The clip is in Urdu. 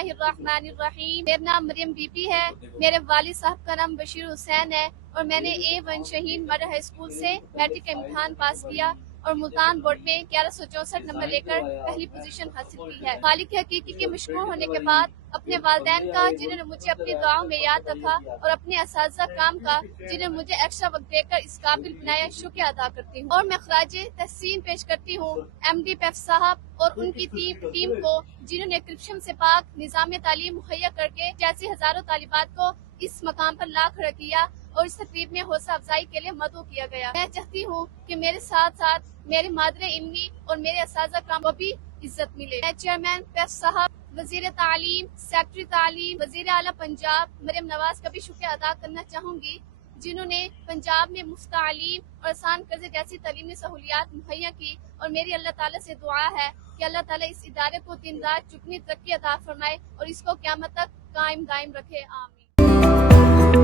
اللہ الرحمن الرحیم۔ میرا نام مریم بی بی ہے، میرے والد صاحب کا نام بشیر حسین ہے اور میں نے A1 شہین ماڈل ہائی اسکول سے میٹرک کا امتحان پاس کیا اور ملتان بورڈ میں 1164 نمبر لے کر پہلی پوزیشن حاصل کی ہے۔ خالق حقیقی کے مشکور ہونے کے بعد اپنے والدین کا جنہوں نے مجھے اپنی دعاؤں میں یاد رکھا اور اپنے اساتذہ کرام کا جنہوں نے مجھے ایکسٹرا وقت دے کر اس قابل بنایا، شکریہ ادا کرتی ہوں اور میں خراج تحسین پیش کرتی ہوں MD پیف صاحب اور ان کی ٹیم کو جنہوں نے کرپشن سے پاک نظام تعلیم مہیا کر کے جیسی ہزاروں طالبات کو اس مقام پر لا کھڑا کیا اور اس تقریب میں حوصلہ افزائی کے لیے مدعو کیا گیا۔ میں چاہتی ہوں کہ میرے ساتھ ساتھ میرے مادر علمی اور میرے اساتذہ کرام کو بھی عزت ملے۔ میں چیئرمین پیف صاحب، وزیر تعلیم، سیکرٹری تعلیم، وزیر اعلیٰ پنجاب مریم نواز کا بھی شکریہ ادا کرنا چاہوں گی جنہوں نے پنجاب میں مفت تعلیم اور آسان قرضے جیسی تعلیمی سہولیات مہیا کی، اور میری اللہ تعالیٰ سے دعا ہے کہ اللہ تعالیٰ اس ادارے کو دن رات چکنی ترقی عطا فرمائے اور اس کو قیامت تک قائم دائم رکھے، آمین۔